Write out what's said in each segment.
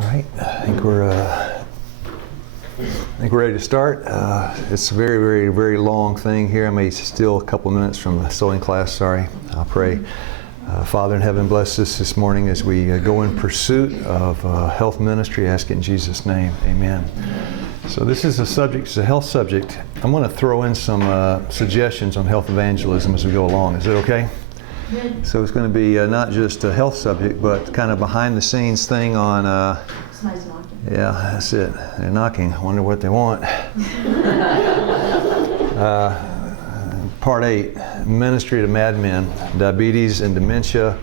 All right, I think we're ready to start. It's a very, very, very long thing here. I may steal a couple minutes from the sewing class. Sorry. I'll pray. Father in heaven, bless us this morning as we go in pursuit of health ministry. Ask it in Jesus' name. Amen. So this is a subject. It's a health subject. I'm going to throw in some suggestions on health evangelism as we go along. Is it okay? So it's going to be not just a health subject, but kind of behind the scenes thing on. Somebody's knocking. Yeah, that's it. They're knocking. I wonder what they want. Part 8, Ministry to Madmen, Diabetes and Dementia,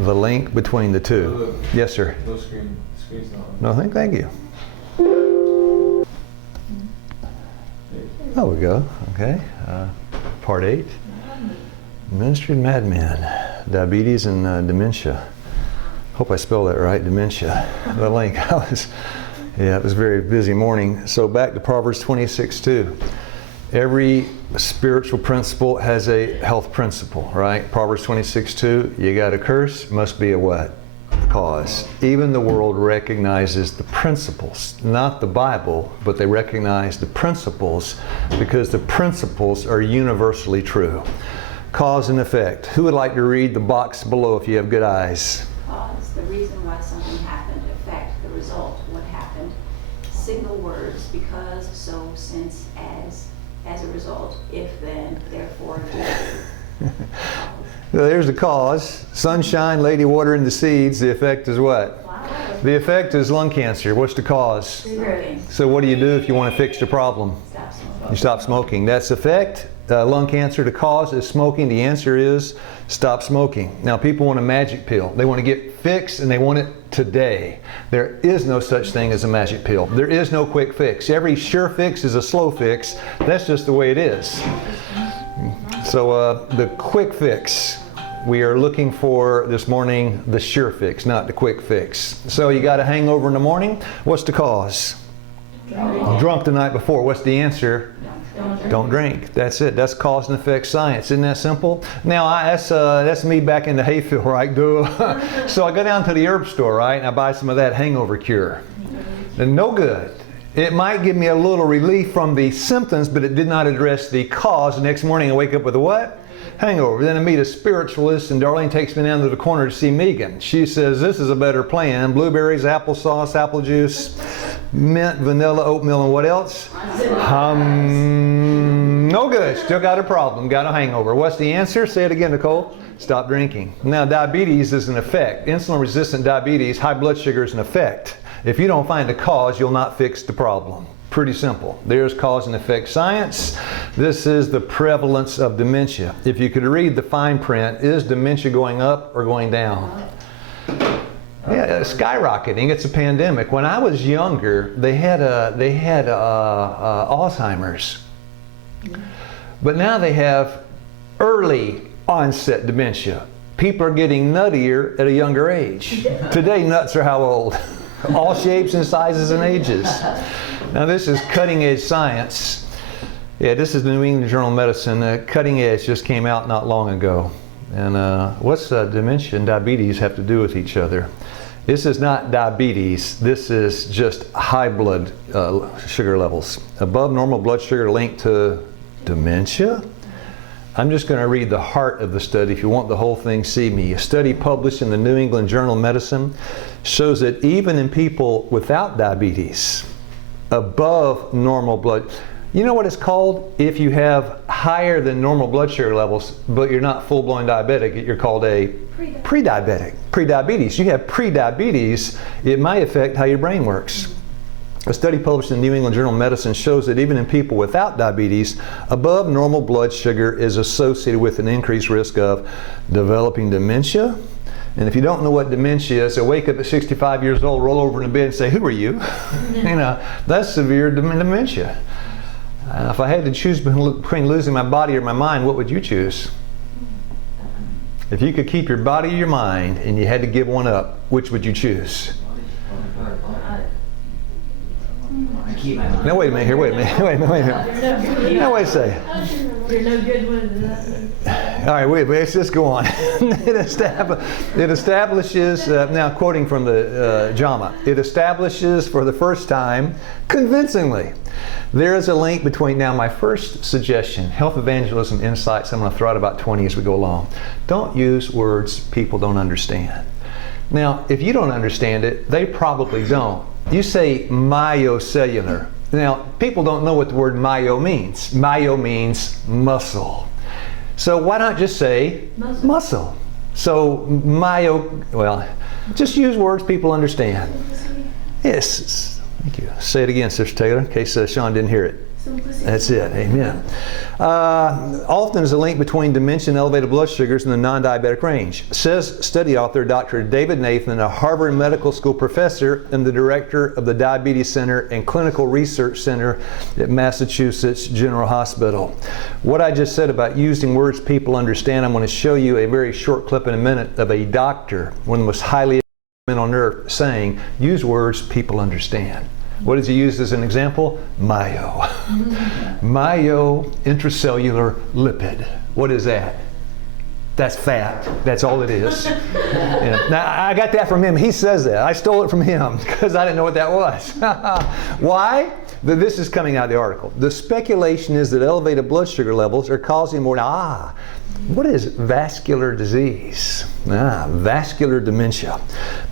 the link between the two. Yes, sir. No screen's not No, thank you. There we go. Okay. Part 8, Ministry to Madmen, Diabetes and Dementia. Hope I spelled that right, dementia. The link. It was a very busy morning. So back to Proverbs 26:2. Every spiritual principle has a health principle, right? Proverbs 26:2. You got a curse, must be a what? Cause. Even the world recognizes the principles, not the Bible, but they recognize the principles because the principles are universally true. Cause and effect. Who would like to read the box below if you have good eyes? Cause, the reason why something happened. Effect, the result, what happened. Signal words, because, so, since, as a result, if, then, therefore, do. There's the cause. Sunshine, lady watering the seeds. The effect is what? Flower. The effect is lung cancer. What's the cause? Smoking. So what do you do if you want to fix the problem? Stop smoking. You stop smoking. That's effect. Lung cancer, the cause is smoking. The answer is stop smoking. Now people want a magic pill. They want to get fixed and they want it today. There is no such thing as a magic pill. There is no quick fix. Every sure fix is a slow fix. That's just the way it is. So the quick fix, we are looking for this morning the sure fix, not the quick fix. So you got a hangover in the morning. What's the cause? Drunk the night before. What's the answer? Don't drink. That's it. That's cause and effect science. Isn't that simple? Now, that's me back in the hayfield, right? So I go down to the herb store, right, and I buy some of that hangover cure. And no good. It might give me a little relief from the symptoms, but it did not address the cause. The next morning I wake up with a what? Hangover. Then I meet a spiritualist, and Darlene takes me down to the corner to see Megan. She says, this is a better plan. Blueberries, applesauce, apple juice, mint, vanilla, oatmeal, and what else? No good. Still got a problem. Got a hangover. What's the answer? Say it again, Nicole. Stop drinking. Now, diabetes is an effect. Insulin-resistant diabetes, high blood sugar is an effect. If you don't find the cause, you'll not fix the problem. Pretty simple. There's cause and effect science. This is the prevalence of dementia. If you could read the fine print, is dementia going up or going down? Yeah, it's skyrocketing. It's a pandemic. When I was younger, they had Alzheimer's, but now they have early onset dementia. People are getting nuttier at a younger age. Today, nuts are how old? All shapes and sizes and ages. Now this is cutting edge science. Yeah, this is the New England Journal of Medicine. Cutting edge just came out not long ago. And what's dementia and diabetes have to do with each other? This is not diabetes. This is just high blood sugar levels. Above normal blood sugar linked to dementia? I'm just going to read the heart of the study. If you want the whole thing, see me. A study published in the New England Journal of Medicine shows that even in people without diabetes, above normal blood, you know what it's called? If you have higher than normal blood sugar levels, but you're not full-blown diabetic, you're called a pre-diabetic. Pre-diabetes. You have pre-diabetes, it might affect how your brain works. A study published in the New England Journal of Medicine shows that even in people without diabetes, above normal blood sugar is associated with an increased risk of developing dementia. And if you don't know what dementia is, so wake up at 65 years old, roll over in the bed and say, who are you? You know, that's severe dementia. If I had to choose between losing my body or my mind, what would you choose? If you could keep your body or your mind and you had to give one up, which would you choose? I keep my mind. Now wait a minute here, wait a minute, wait a minute, wait a minute. Now wait a second. You're no good with that. All right, wait, let's just go on. It establishes, now quoting from the JAMA, it establishes for the first time, convincingly, there is a link between, now my first suggestion, health evangelism insights, I'm going to throw out about 20 as we go along. Don't use words people don't understand. Now, if you don't understand it, they probably don't. You say myocellular. Now, people don't know what the word myo means. Myo means muscle. So why not just say muscle? So well, just use words people understand. Yes, thank you. Say it again, Sister Taylor, in case Sean didn't hear it. Simplicity. That's it, amen. Often is a link between dementia and elevated blood sugars in the non-diabetic range. Says study author Dr. David Nathan, a Harvard Medical School professor and the director of the Diabetes Center and Clinical Research Center at Massachusetts General Hospital. What I just said about using words people understand, I'm going to show you a very short clip in a minute of a doctor, one of the most highly men on earth, saying, use words people understand. What does he use as an example? Myo. Myo intracellular lipid. What is that? That's fat. That's all it is. Yeah. Now, I got that from him. He says that. I stole it from him because I didn't know what that was. Why? This is coming out of the article. The speculation is that elevated blood sugar levels are causing more. What is vascular disease? Vascular dementia.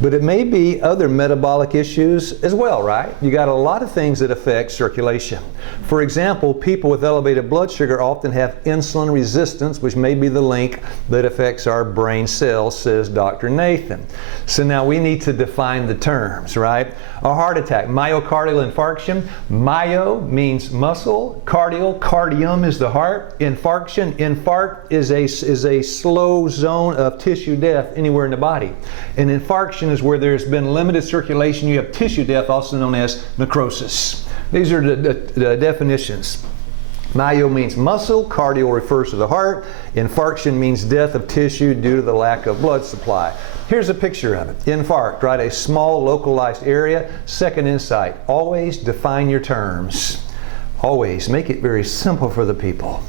But it may be other metabolic issues as well, right? You got a lot of things that affect circulation. For example, people with elevated blood sugar often have insulin resistance, which may be the link that affects our brain cells, says Dr. Nathan. So now we need to define the terms, right? A heart attack, myocardial infarction. Myo means muscle, cardial, cardium is the heart, infarction, infarct is a slow zone of tissue death anywhere in the body. And infarction is where there's been limited circulation. You have tissue death, also known as necrosis. These are the definitions. Myo means muscle, cardial refers to the heart, infarction means death of tissue due to the lack of blood supply. Here's a picture of it. Infarct, right? A small localized area. Second insight, always define your terms. Always make it very simple for the people.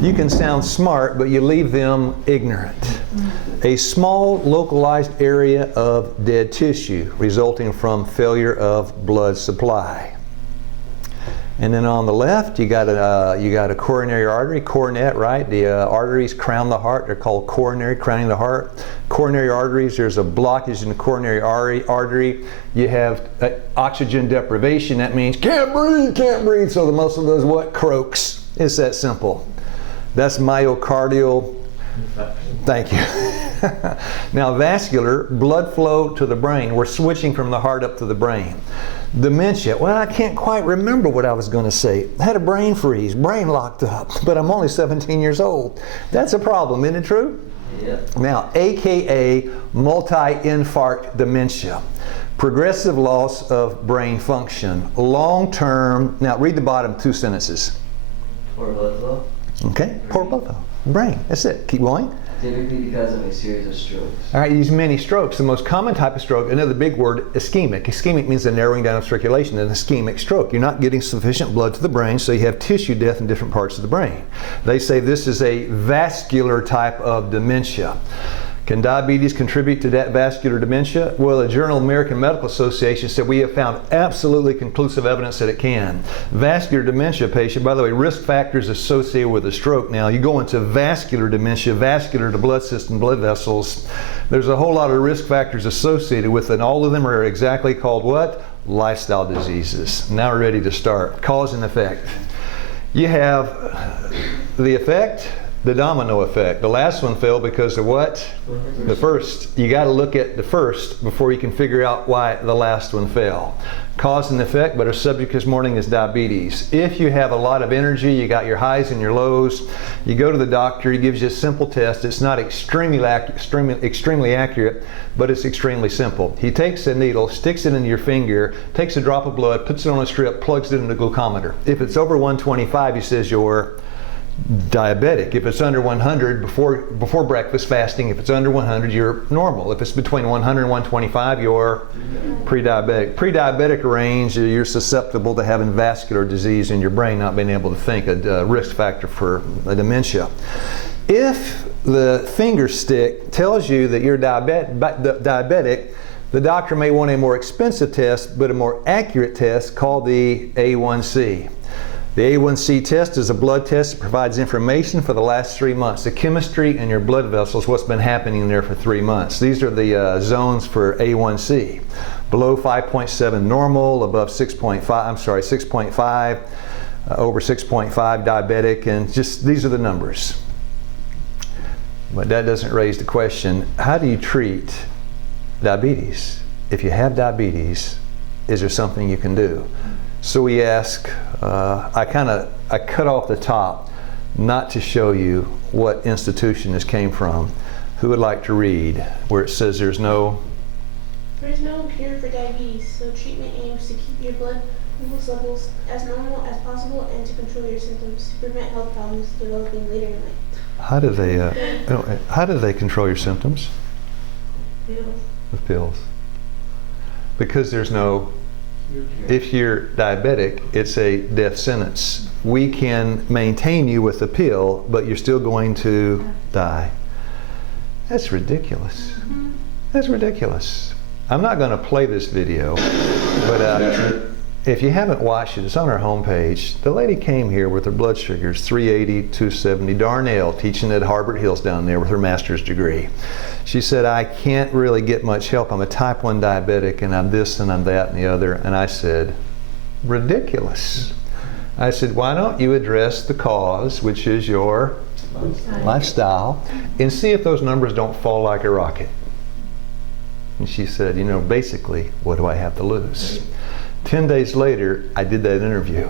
You can sound smart, but you leave them ignorant. A small localized area of dead tissue resulting from failure of blood supply. And then on the left, you got a coronary artery, coronet, right? The arteries crown the heart. They're called coronary, crowning the heart. Coronary arteries, there's a blockage in the coronary artery. You have oxygen deprivation. That means can't breathe. So the muscle does what? Croaks. It's that simple. That's myocardial. Thank you. Now vascular, blood flow to the brain. We're switching from the heart up to the brain. Dementia, well, I can't quite remember what I was going to say. I had a brain freeze, brain locked up, but I'm only 17 years old. That's a problem, isn't it true? Yeah. Now, AKA multi-infarct dementia. Progressive loss of brain function. Long-term, now read the bottom two sentences. Poor blood flow. Okay, poor blood flow. Brain, that's it. Keep going. Typically because of a series of strokes. All right, these many strokes. The most common type of stroke, another big word, ischemic. Ischemic means the narrowing down of circulation. An ischemic stroke. You're not getting sufficient blood to the brain, so you have tissue death in different parts of the brain. They say this is a vascular type of dementia. Can diabetes contribute to that vascular dementia? Well, the Journal of American Medical Association said we have found absolutely conclusive evidence that it can. Vascular dementia patient, by the way, risk factors associated with a stroke. Now, you go into vascular dementia, vascular to blood system, blood vessels. There's a whole lot of risk factors associated with it, and all of them are exactly called what? Lifestyle diseases. Now we're ready to start. Cause and effect. You have the effect, the domino effect. The last one fell because of what? The first. You got to look at the first before you can figure out why the last one fell. Cause and effect, but our subject this morning is diabetes. If you have a lot of energy, you got your highs and your lows, you go to the doctor, he gives you a simple test. It's not extremely accurate, but it's extremely simple. He takes a needle, sticks it into your finger, takes a drop of blood, puts it on a strip, plugs it in the glucometer. If it's over 125, he says you're diabetic. If it's under 100 before breakfast fasting, if it's under 100, you're normal. If it's between 100 and 125, you're pre-diabetic. Pre-diabetic range, you're susceptible to having vascular disease in your brain, not being able to think, a risk factor for a dementia. If the finger stick tells you that you're diabetic, the doctor may want a more expensive test, but a more accurate test called the A1C. The A1C test is a blood test that provides information for the last 3 months. The chemistry in your blood vessels, what's been happening there for 3 months. These are the zones for A1C. Below 5.7 normal, above 6.5, over 6.5 diabetic, and just these are the numbers. But that doesn't raise the question, how do you treat diabetes? If you have diabetes, is there something you can do? So we ask, I cut off the top not to show you what institution this came from. Who would like to read where it says there's no cure for diabetes, so treatment aims to keep your blood glucose levels as normal as possible and to control your symptoms to prevent health problems developing later in life. How do they control your symptoms? Pills. With pills. Because there's no, if you're diabetic, it's a death sentence. We can maintain you with a pill, but you're still going to die. That's ridiculous. That's ridiculous. I'm not going to play this video, but if you haven't watched it, it's on our homepage. The lady came here with her blood sugars, 380, 270, Darnell, teaching at Harvard Hills down there with her master's degree. She said, I can't really get much help. I'm a type 1 diabetic and I'm this and I'm that and the other. And I said, ridiculous. I said, why don't you address the cause, which is your lifestyle, and see if those numbers don't fall like a rocket. And she said, you know, basically, what do I have to lose? 10 days later, I did that interview.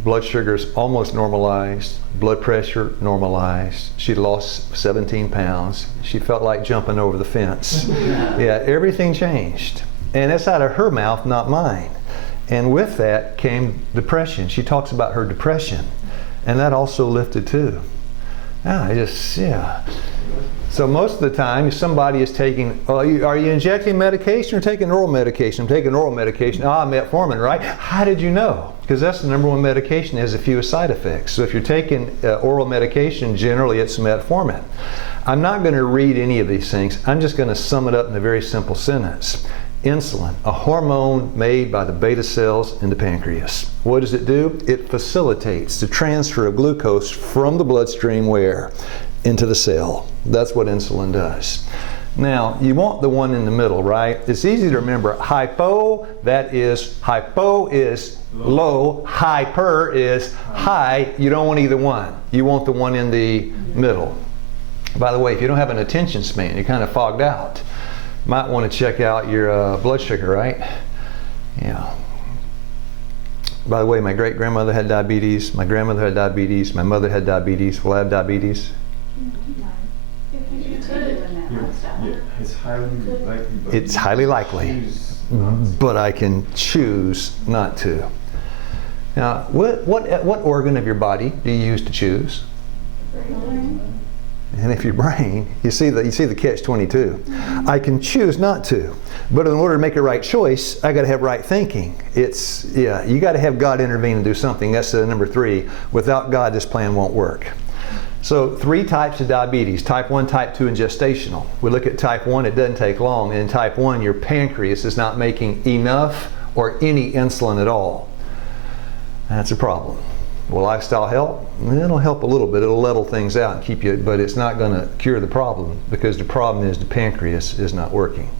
Blood sugars almost normalized, blood pressure normalized. She lost 17 pounds. She felt like jumping over the fence. Yeah, everything changed. And that's out of her mouth, not mine. And with that came depression. She talks about her depression. And that also lifted too. So most of the time, if somebody is taking, are you injecting medication or taking oral medication? I'm taking oral medication. Metformin, right? How did you know? Because that's the number one medication that has the fewest side effects. So if you're taking oral medication, generally it's metformin. I'm not going to read any of these things. I'm just going to sum it up in a very simple sentence. Insulin, a hormone made by the beta cells in the pancreas. What does it do? It facilitates the transfer of glucose from the bloodstream where? Into the cell. That's what insulin does. Now, you want the one in the middle, right? It's easy to remember. Hypo is low, hyper is high. You don't want either one. You want the one in the middle. By the way, if you don't have an attention span, you're kind of fogged out. Might want to check out your blood sugar, right? Yeah. By the way, my great-grandmother had diabetes, my grandmother had diabetes, my mother had diabetes. Will I have diabetes? It's highly likely, but I can choose not to. Now, what organ of your body do you use to choose? And if your brain, you see the catch-22. I can choose not to, but in order to make a right choice, I got to have right thinking. You got to have God intervene and do something. That's number 3. Without God, this plan won't work. So 3 types of diabetes: type 1, type 2, and gestational. We look at type 1, it doesn't take long. And in type 1, your pancreas is not making enough or any insulin at all. That's a problem. Will lifestyle help? It'll help a little bit. It'll level things out and keep you, but it's not going to cure the problem, because the problem is the pancreas is not working.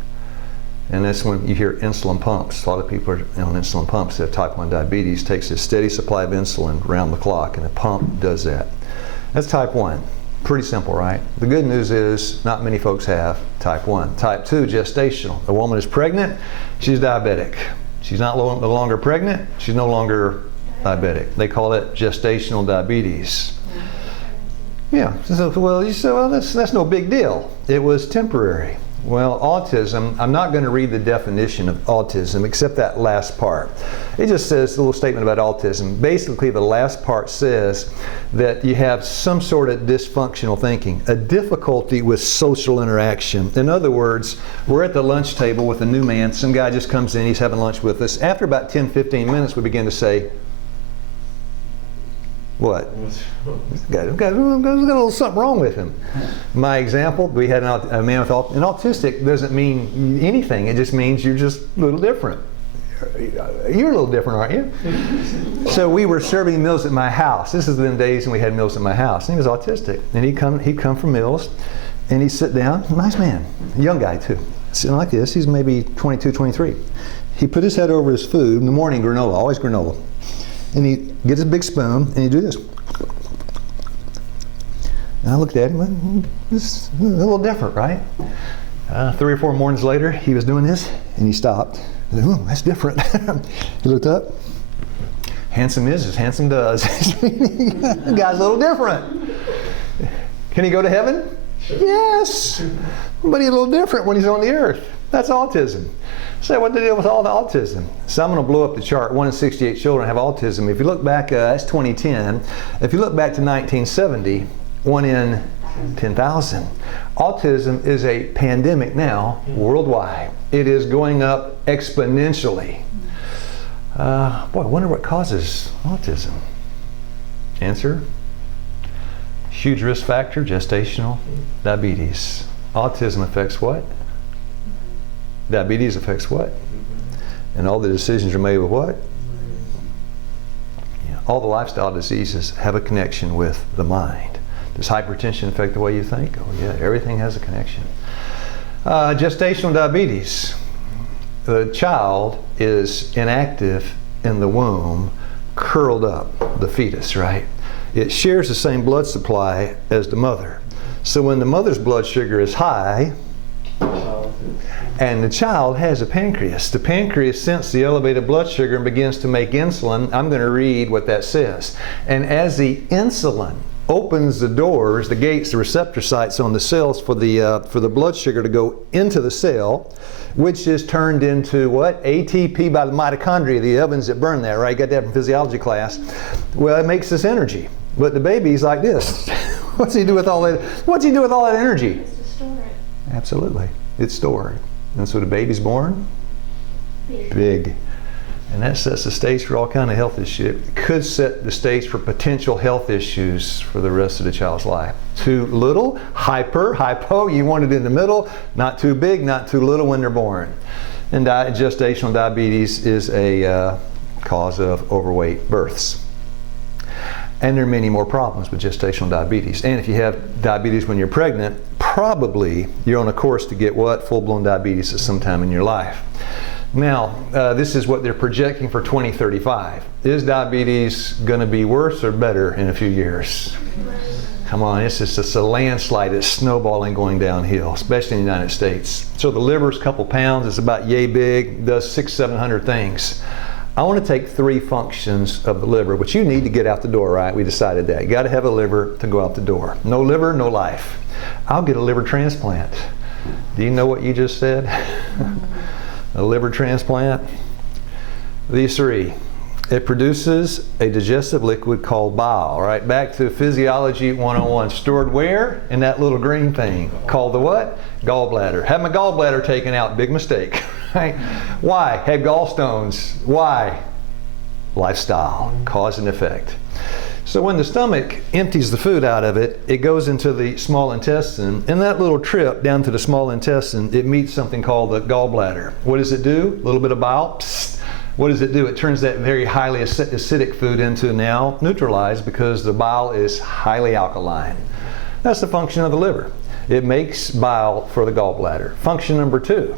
And that's when you hear insulin pumps. A lot of people are on insulin pumps that have type 1 diabetes. Takes a steady supply of insulin around the clock, and a pump does that. That's type 1. Pretty simple, right? The good news is not many folks have type 1. Type 2, gestational. A woman is pregnant, she's diabetic. She's no longer pregnant, she's no longer diabetic. They call it gestational diabetes. Yeah, well, you say, well, that's no big deal. It was temporary. Well, autism, I'm not going to read the definition of autism except that last part. It just says a little statement about autism. Basically, the last part says that you have some sort of dysfunctional thinking, a difficulty with social interaction. In other words, we're at the lunch table with a new man. Some guy just comes in, he's having lunch with us. After about 10, 15 minutes, we begin to say, what? Got a little something wrong with him. My example, we had a man with an autistic doesn't mean anything. It just means you're just a little different. You're a little different, aren't you? So we were serving meals at my house. This is the days when we had meals at my house. And he was autistic. And he'd come from meals, and he'd sit down. Nice man, young guy too. Sitting like this. He's maybe 22, 23. He put his head over his food. In the morning, granola, always granola. And he gets a big spoon, and he do this. And I looked at him, and this is a little different, right? 3 or 4 mornings later, he was doing this, and he stopped. I said, "Ooh, that's different." He looked up. Handsome is as handsome does. The guy's a little different. Can he go to heaven? Yes. But he's a little different when he's on the earth. That's autism. So what's the deal with all the autism? So I'm going to blow up the chart. 1 in 68 children have autism. If you look back, that's 2010. If you look back to 1970, 1 in 10,000. Autism is a pandemic now worldwide. It is going up exponentially. Boy, I wonder what causes autism. Answer: huge risk factor, gestational diabetes. Autism affects what? Diabetes affects what? And all the decisions are made with what? Yeah. All the lifestyle diseases have a connection with the mind. Does hypertension affect the way you think? Oh yeah, everything has a connection. Gestational diabetes. The child is inactive in the womb, curled up, the fetus, right? It shares the same blood supply as the mother. So when the mother's blood sugar is high, and the child has a pancreas. The pancreas senses the elevated blood sugar and begins to make insulin. I'm going to read what that says. And as the insulin opens the doors, the gates, the receptor sites on the cells for the blood sugar to go into the cell, which is turned into what? ATP by the mitochondria, the ovens that burn that, right? Got that from physiology class. Well, it makes this energy. But the baby's like this. What's he do with all that? What's he do with all that energy? It's to store it. Absolutely. It's stored. And so the baby's born big. And that sets the stage for all kind of health issues. It could set the stage for potential health issues for the rest of the child's life. Too little, hypo, you want it in the middle. Not too big, not too little when they're born. And gestational diabetes is a cause of overweight births. And there are many more problems with gestational diabetes. And if you have diabetes when you're pregnant, probably you're on a course to get what? Full-blown diabetes at some time in your life. Now, this is what they're projecting for 2035. Is diabetes going to be worse or better in a few years? Come on, it's just a landslide. It's snowballing going downhill, especially in the United States. So the liver's a couple pounds. It's about yay big, does 600-700 things. I want to take 3 functions of the liver, which you need to get out the door, right? We decided that. You got to have a liver to go out the door. No liver, no life. I'll get a liver transplant. Do you know what you just said? A liver transplant? These 3. It produces a digestive liquid called bile, right? Back to Physiology 101. Stored where? In that little green thing called the what? Gallbladder. Had my gallbladder taken out. Big mistake. Right? Why? Had gallstones. Why? Lifestyle. Cause and effect. So when the stomach empties the food out of it, it goes into the small intestine. In that little trip down to the small intestine, it meets something called the gallbladder. What does it do? A little bit of bile. Psst. What does it do? It turns that very highly acidic food into now neutralized because the bile is highly alkaline. That's the function of the liver. It makes bile for the gallbladder. Function number 2.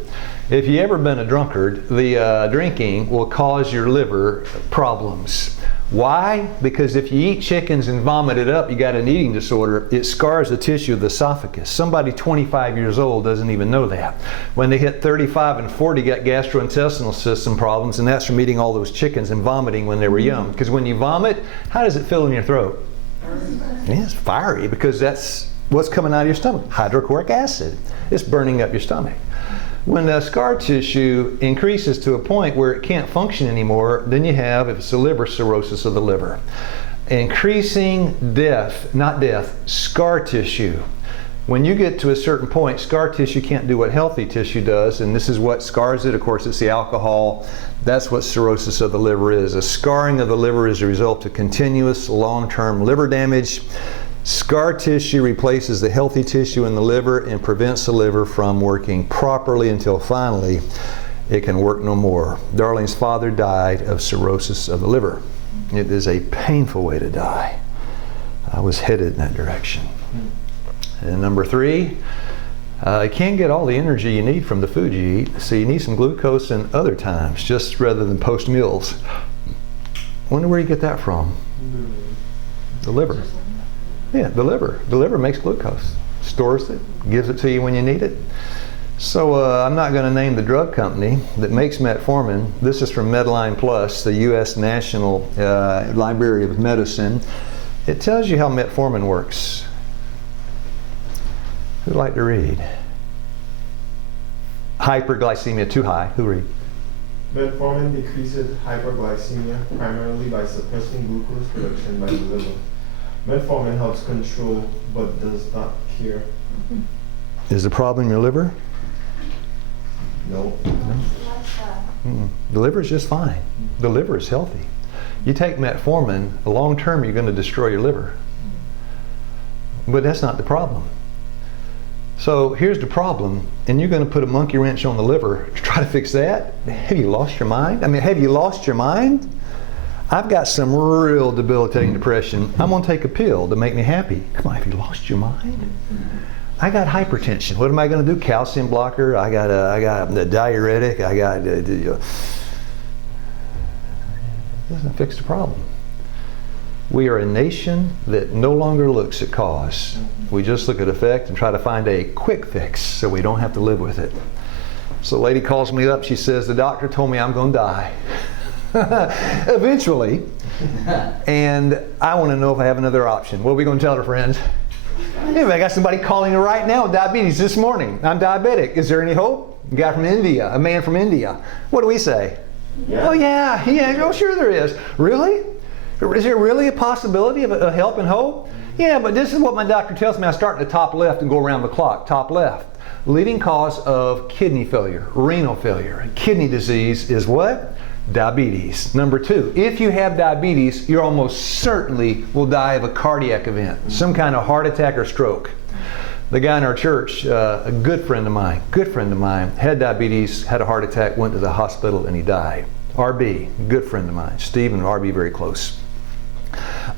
If you've ever been a drunkard, the drinking will cause your liver problems. Why? Because if you eat chickens and vomit it up, you got an eating disorder. It scars the tissue of the esophagus. Somebody 25 years old doesn't even know that. When they hit 35 and 40, got gastrointestinal system problems, and that's from eating all those chickens and vomiting when they were young. Because when you vomit, how does it feel in your throat? Yeah, it's fiery, because that's What's coming out of your stomach? Hydrochloric acid. It's burning up your stomach. When the scar tissue increases to a point where it can't function anymore, then you have, if it's the liver, cirrhosis of the liver. Increasing scar tissue. When you get to a certain point, scar tissue can't do what healthy tissue does, and this is what scars it. Of course, it's the alcohol. That's what cirrhosis of the liver is. A scarring of the liver is a result of continuous long-term liver damage. Scar tissue replaces the healthy tissue in the liver and prevents the liver from working properly until finally it can work no more. Darlene's father died of cirrhosis of the liver. It is a painful way to die. I was headed in that direction. And number 3, you can't get all the energy you need from the food you eat, so you need some glucose in other times, just rather than post meals. Wonder where you get that from? The liver. Yeah, the liver. The liver makes glucose, stores it, gives it to you when you need it. So I'm not going to name the drug company that makes metformin. This is from Medline Plus, the U.S. National Library of Medicine. It tells you how metformin works. Who'd like to read? Hyperglycemia, too high. Who read? Metformin decreases hyperglycemia primarily by suppressing glucose production by the liver. Metformin helps control but does not cure. Is the problem your liver? No. The liver is just fine. The liver is healthy. You take metformin, long term you're going to destroy your liver. But that's not the problem. So here's the problem, and you're going to put a monkey wrench on the liver to try to fix that? Have you lost your mind? I mean, have you lost your mind? I've got some real debilitating depression. I'm going to take a pill to make me happy. Come on, have you lost your mind? I got hypertension. What am I going to do? Calcium blocker. I got a diuretic. It doesn't fix the problem. We are a nation that no longer looks at cause. We just look at effect and try to find a quick fix so we don't have to live with it. So a lady calls me up. She says, the doctor told me I'm going to die. Eventually. And I want to know if I have another option. What are we going to tell her, friends? Hey, I got somebody calling her right now with diabetes this morning. I'm diabetic. Is there any hope? A guy from India, a man from India. What do we say? Yeah. Oh, yeah. Oh, sure there is. Really? Is there really a possibility of a help and hope? Yeah, but this is what my doctor tells me. I start in the top left and go around the clock. Top left. Leading cause of kidney failure, renal failure, kidney disease is what? Diabetes. Number 2, if you have diabetes, you almost certainly will die of a cardiac event, some kind of heart attack or stroke. The guy in our church, a good friend of mine, had diabetes, had a heart attack, went to the hospital, and he died. RB, good friend of mine. Steve and RB very close.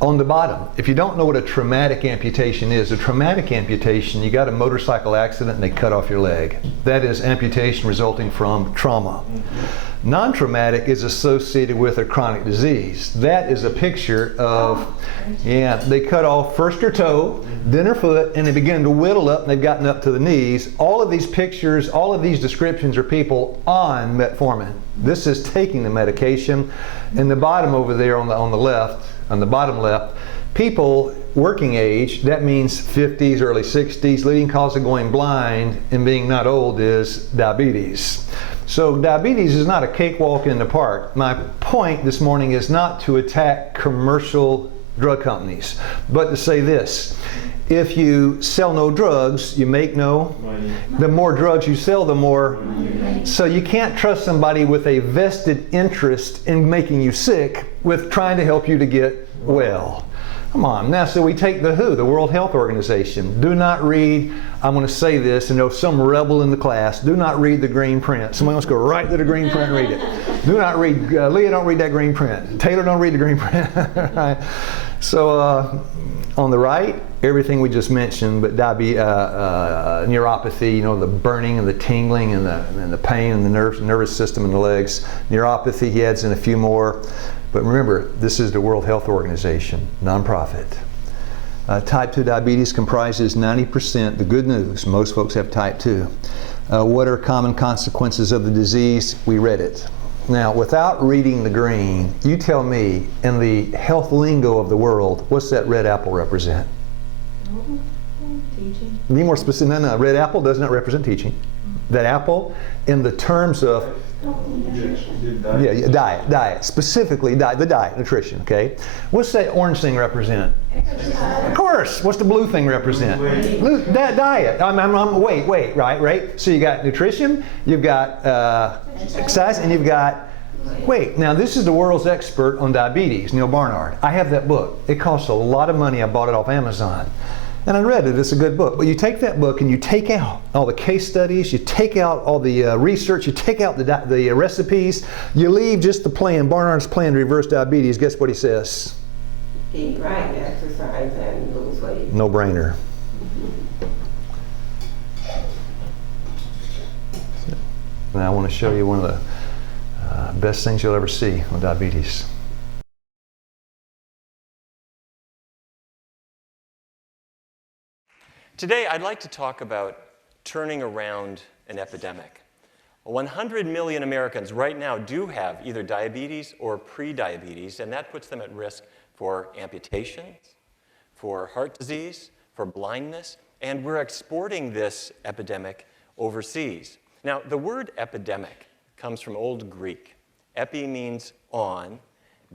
On the bottom, if you don't know what a traumatic amputation is, a traumatic amputation, you got a motorcycle accident and they cut off your leg. That is amputation resulting from trauma. Non-traumatic is associated with a chronic disease. That is a picture of, they cut off first her toe, then her foot, and they begin to whittle up and they've gotten up to the knees. All of these pictures, all of these descriptions are people on metformin. This is taking the medication. And the bottom over there on the left, on the bottom left, people working age, that means 50s, early 60s, leading cause of going blind and being not old is diabetes. So diabetes is not a cakewalk in the park. My point this morning is not to attack commercial drug companies, but to say this. If you sell no drugs, you make no money. The more drugs you sell, the more money. So you can't trust somebody with a vested interest in making you sick with trying to help you to get well. Come on. Now, so we take the WHO, the World Health Organization. Do not read, I'm going to say this, and there's some rebel in the class, do not read the green print. Somebody wants to go right to the green print and read it. Do not read, Leah, don't read that green print. Taylor, don't read the green print. Right. So on the right, everything we just mentioned, but neuropathy, the burning and the tingling and the pain in the nervous system and the legs. Neuropathy, he adds in a few more. But remember, this is the World Health Organization, nonprofit. Type 2 diabetes comprises 90%. The good news, most folks have type 2. What are common consequences of the disease? We read it. Now, without reading the green, you tell me, in the health lingo of the world, what's that red apple represent? teaching? Be more specific. No, red apple does not represent teaching. That apple, in the terms of diet, specifically diet, the diet, nutrition, okay? What's that orange thing represent? Of course. What's the blue thing represent? Blue, that diet. Wait, right? So you got nutrition, you've got exercise, and you've got, now this is the world's expert on diabetes, Neil Barnard. I have that book. It costs a lot of money. I bought it off Amazon. And I read it. It's a good book. But you take that book and you take out all the case studies, you take out all the research, you take out the recipes, you leave just the plan, Barnard's plan to reverse diabetes. Guess what he says? Eat right, exercise, and lose weight. No brainer. Now I want to show you one of the best things you'll ever see on diabetes. Today, I'd like to talk about turning around an epidemic. 100 million Americans right now do have either diabetes or pre-diabetes, and that puts them at risk for amputations, for heart disease, for blindness, and we're exporting this epidemic overseas. Now, the word epidemic comes from Old Greek. Epi means on,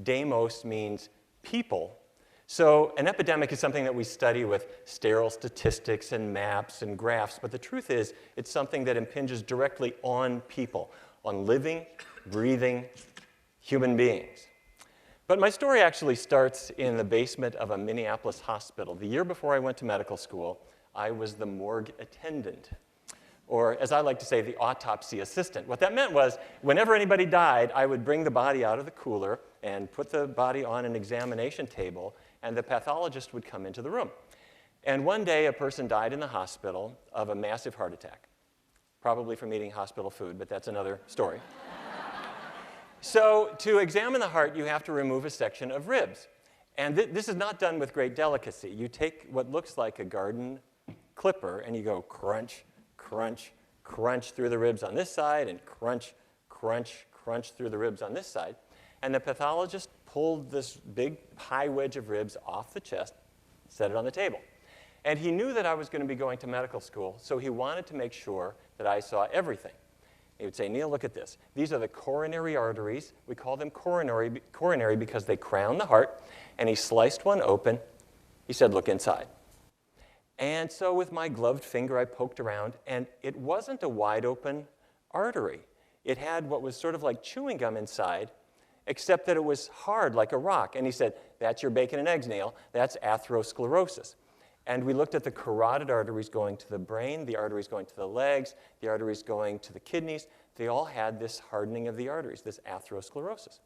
demos means people. So an epidemic is something that we study with sterile statistics and maps and graphs, but the truth is it's something that impinges directly on people, on living, breathing human beings. But my story actually starts in the basement of a Minneapolis hospital. The year before I went to medical school, I was the morgue attendant, or as I like to say, the autopsy assistant. What that meant was whenever anybody died, I would bring the body out of the cooler and put the body on an examination table, and the pathologist would come into the room. And one day, a person died in the hospital of a massive heart attack, probably from eating hospital food, but that's another story. So to examine the heart, you have to remove a section of ribs. And this is not done with great delicacy. You take what looks like a garden clipper, and you go crunch, crunch, crunch through the ribs on this side, and crunch, crunch, crunch through the ribs on this side. And the pathologist pulled this big high wedge of ribs off the chest, set it on the table. And he knew that I was going to be going to medical school, so he wanted to make sure that I saw everything. He would say, Neil, look at this. These are the coronary arteries. We call them coronary because they crown the heart. And he sliced one open. He said, look inside. And so with my gloved finger, I poked around, and it wasn't a wide open artery. It had what was sort of like chewing gum inside, except that it was hard like a rock. And he said, that's your bacon and eggs, Neil. That's atherosclerosis. And we looked at the carotid arteries going to the brain, the arteries going to the legs, the arteries going to the kidneys. They all had this hardening of the arteries, this atherosclerosis.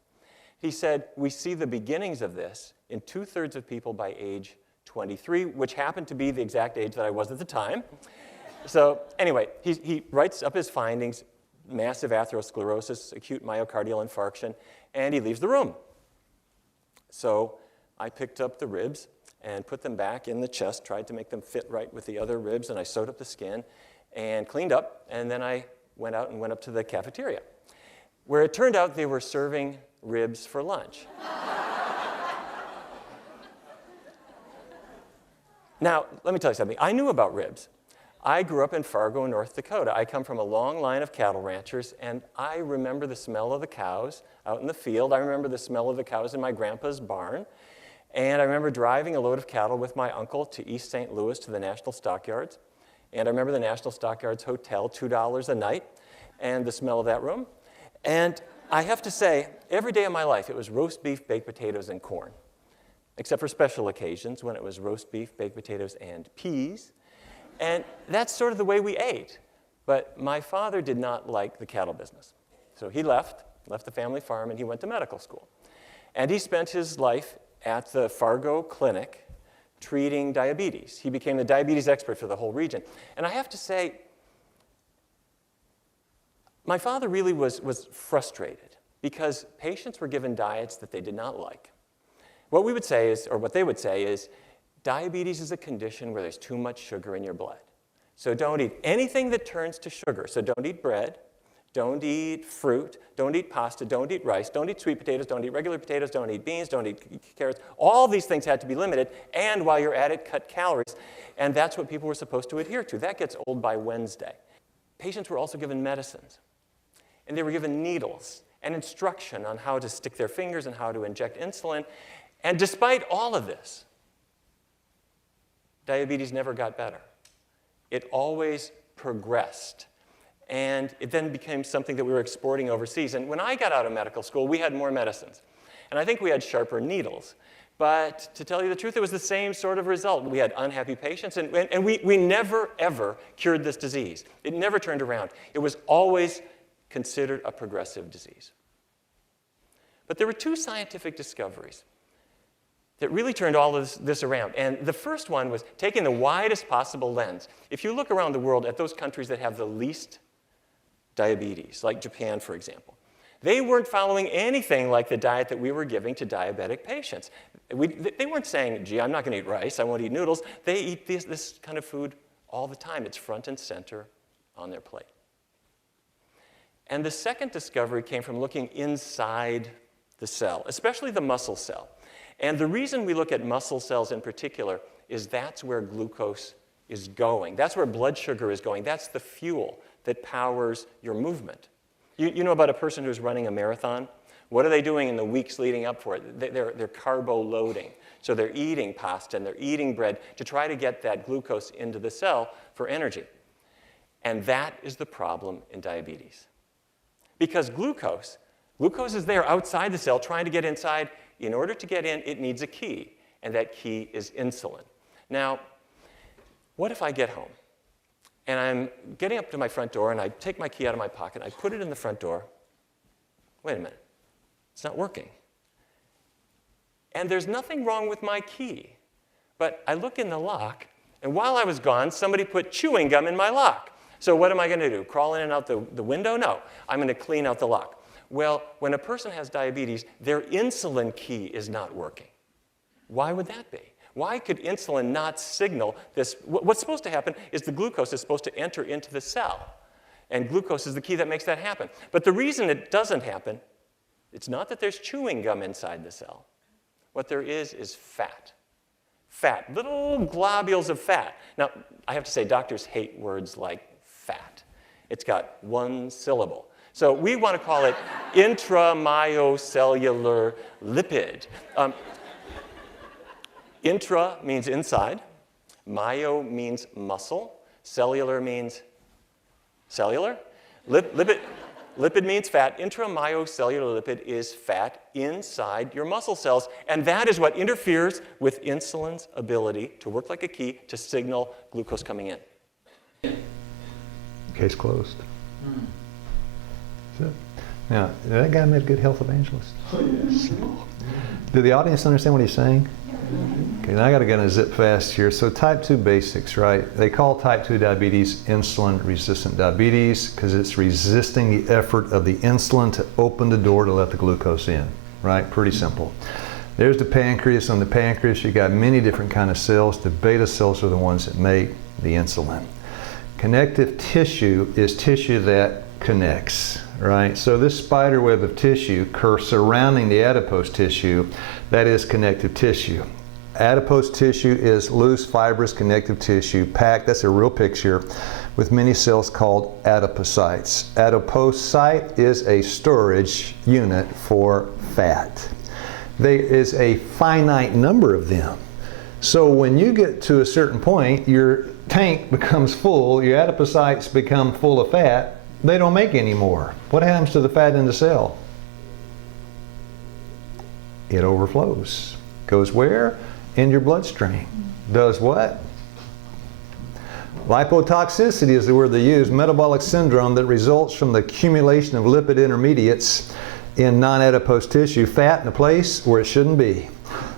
He said, we see the beginnings of this in 2/3 of people by age 23, which happened to be the exact age that I was at the time. So anyway, he writes up his findings, massive atherosclerosis, acute myocardial infarction, and he leaves the room. So I picked up the ribs and put them back in the chest, tried to make them fit right with the other ribs, and I sewed up the skin and cleaned up, and then I went out and went up to the cafeteria, where it turned out they were serving ribs for lunch. Now, let me tell you something. I knew about ribs. I grew up in Fargo, North Dakota. I come from a long line of cattle ranchers, and I remember the smell of the cows out in the field. I remember the smell of the cows in my grandpa's barn. And I remember driving a load of cattle with my uncle to East St. Louis to the National Stockyards. And I remember the National Stockyards Hotel, $2 a night, and the smell of that room. And I have to say, every day of my life, it was roast beef, baked potatoes, and corn, except for special occasions when it was roast beef, baked potatoes, and peas. And that's sort of the way we ate. But my father did not like the cattle business. So he left the family farm, and he went to medical school. And he spent his life at the Fargo Clinic treating diabetes. He became the diabetes expert for the whole region. And I have to say, my father really was frustrated because patients were given diets that they did not like. What we would say is, or what they would say is, diabetes is a condition where there's too much sugar in your blood. So don't eat anything that turns to sugar. So don't eat bread, Don't eat fruit, don't eat pasta, don't eat rice, don't eat sweet potatoes, don't eat regular potatoes, don't eat beans, don't eat carrots. All these things had to be limited, and while you're at it, cut calories. And that's what people were supposed to adhere to. That gets old by Wednesday. Patients were also given medicines, and they were given needles and instruction on how to stick their fingers and how to inject insulin. And despite all of this, diabetes never got better. It always progressed. And it then became something that we were exporting overseas. And when I got out of medical school, we had more medicines. And I think we had sharper needles. But to tell you the truth, it was the same sort of result. We had unhappy patients, and we never, ever cured this disease. It never turned around. It was always considered a progressive disease. But there were two scientific discoveries that really turned all of this around. And the first one was taking the widest possible lens. If you look around the world at those countries that have the least diabetes, like Japan, for example, they weren't following anything like the diet that we were giving to diabetic patients. They weren't saying, gee, I'm not going to eat rice, I won't eat noodles. They eat this kind of food all the time. It's front and center on their plate. And the second discovery came from looking inside the cell, especially the muscle cell. And the reason we look at muscle cells in particular is that's where glucose is going. That's where blood sugar is going. That's the fuel that powers your movement. You know about a person who's running a marathon? What are they doing in the weeks leading up for it? They're carbo-loading. So they're eating pasta and they're eating bread to try to get that glucose into the cell for energy. And that is the problem in diabetes. Because glucose is there outside the cell trying to get inside. In order to get in, it needs a key, and that key is insulin. Now, what if I get home, and I'm getting up to my front door, and I take my key out of my pocket, I put it in the front door. Wait a minute. It's not working. And there's nothing wrong with my key. But I look in the lock, and while I was gone, somebody put chewing gum in my lock. So what am I going to do? Crawl in and out the window? No. I'm going to clean out the lock. Well, when a person has diabetes, their insulin key is not working. Why would that be? Why could insulin not signal this? What's supposed to happen is the glucose is supposed to enter into the cell. And glucose is the key that makes that happen. But the reason it doesn't happen, it's not that there's chewing gum inside the cell. What there is fat. Fat, little globules of fat. Now, I have to say, doctors hate words like fat. It's got one syllable. So we want to call it intramyocellular lipid. Intra means inside. Myo means muscle. Cellular means cellular. Lipid means fat. Intramyocellular lipid is fat inside your muscle cells. And that is what interferes with insulin's ability to work like a key to signal glucose coming in. Case closed. That's it. Now, that guy made a good health evangelist. Oh, yes. Did the audience understand what he's saying? Okay, now I got to get a zip fast here. So type 2 basics, right? They call type 2 diabetes insulin-resistant diabetes because it's resisting the effort of the insulin to open the door to let the glucose in, right? Pretty simple. There's the pancreas. On the pancreas, you got many different kind of cells. The beta cells are the ones that make the insulin. Connective tissue is tissue that connects, right? So this spider web of tissue surrounding the adipose tissue, that is connective tissue. Adipose tissue is loose, fibrous connective tissue packed, that's a real picture, with many cells called adipocytes. Adipocyte is a storage unit for fat. There is a finite number of them. So when you get to a certain point, your tank becomes full, your adipocytes become full of fat, they don't make any more. What happens to the fat in the cell? It overflows. Goes where? In your bloodstream. Does what? Lipotoxicity is the word they use, metabolic syndrome that results from the accumulation of lipid intermediates in non-adipose tissue, fat in a place where it shouldn't be,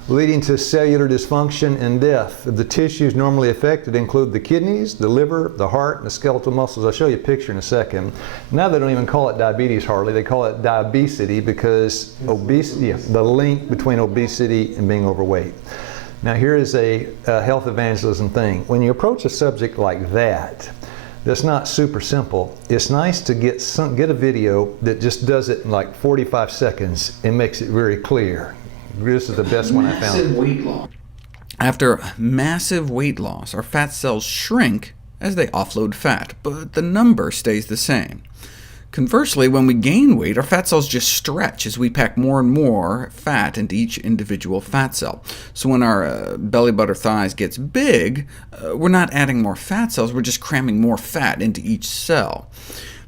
leading to cellular dysfunction and death. The tissues normally affected include the kidneys, the liver, the heart, and the skeletal muscles. I'll show you a picture in a second. Now they don't even call it diabetes hardly. They call it diabesity because obesity, the link between obesity and being overweight. Now here is a health evangelism thing. When you approach a subject like that, that's not super simple. It's nice to get a video that just does it in like 45 seconds and makes it very clear. This is the best one I found. Massive weight loss. After massive weight loss, our fat cells shrink as they offload fat, but the number stays the same. Conversely, when we gain weight, our fat cells just stretch as we pack more and more fat into each individual fat cell. So when our belly button thighs gets big, we're not adding more fat cells, we're just cramming more fat into each cell.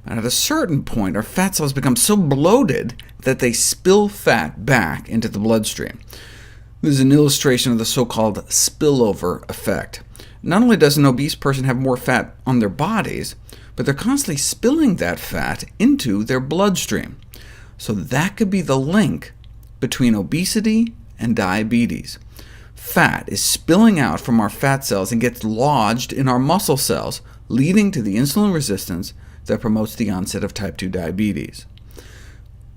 And at a certain point, our fat cells become so bloated that they spill fat back into the bloodstream. This is an illustration of the so-called spillover effect. Not only does an obese person have more fat on their bodies, but they're constantly spilling that fat into their bloodstream. So that could be the link between obesity and diabetes. Fat is spilling out from our fat cells and gets lodged in our muscle cells, leading to the insulin resistance that promotes the onset of type 2 diabetes.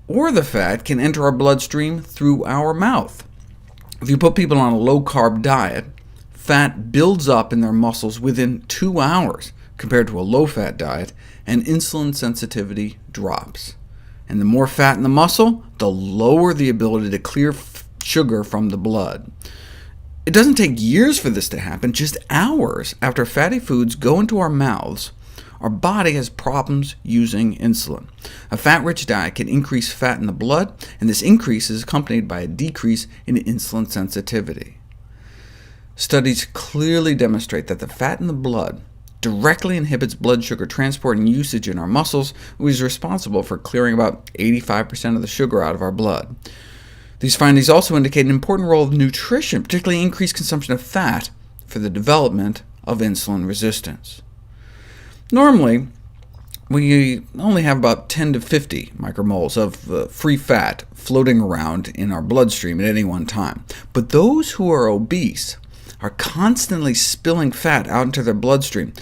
Or the fat can enter our bloodstream through our mouth. If you put people on a low-carb diet, fat builds up in their muscles within 2 hours, compared to a low-fat diet, and insulin sensitivity drops. And the more fat in the muscle, the lower the ability to clear sugar from the blood. It doesn't take years for this to happen. Just hours after fatty foods go into our mouths, our body has problems using insulin. A fat-rich diet can increase fat in the blood, and this increase is accompanied by a decrease in insulin sensitivity. Studies clearly demonstrate that the fat in the blood directly inhibits blood sugar transport and usage in our muscles, which is responsible for clearing about 85% of the sugar out of our blood. These findings also indicate an important role of nutrition, particularly increased consumption of fat, for the development of insulin resistance. Normally, we only have about 10 to 50 micromoles of free fat floating around in our bloodstream at any one time. But those who are obese are constantly spilling fat out into their bloodstream,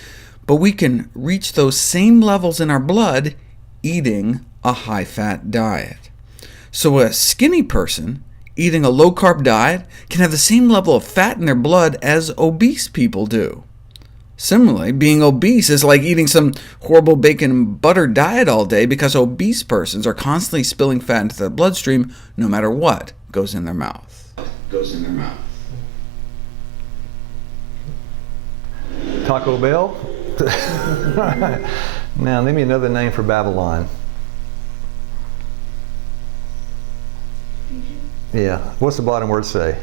but we can reach those same levels in our blood eating a high-fat diet. So a skinny person eating a low-carb diet can have the same level of fat in their blood as obese people do. Similarly, being obese is like eating some horrible bacon and butter diet all day, because obese persons are constantly spilling fat into their bloodstream no matter what goes in their mouth. Taco Bell? Now, name me another name for Babylon. Yeah, what's the bottom word say?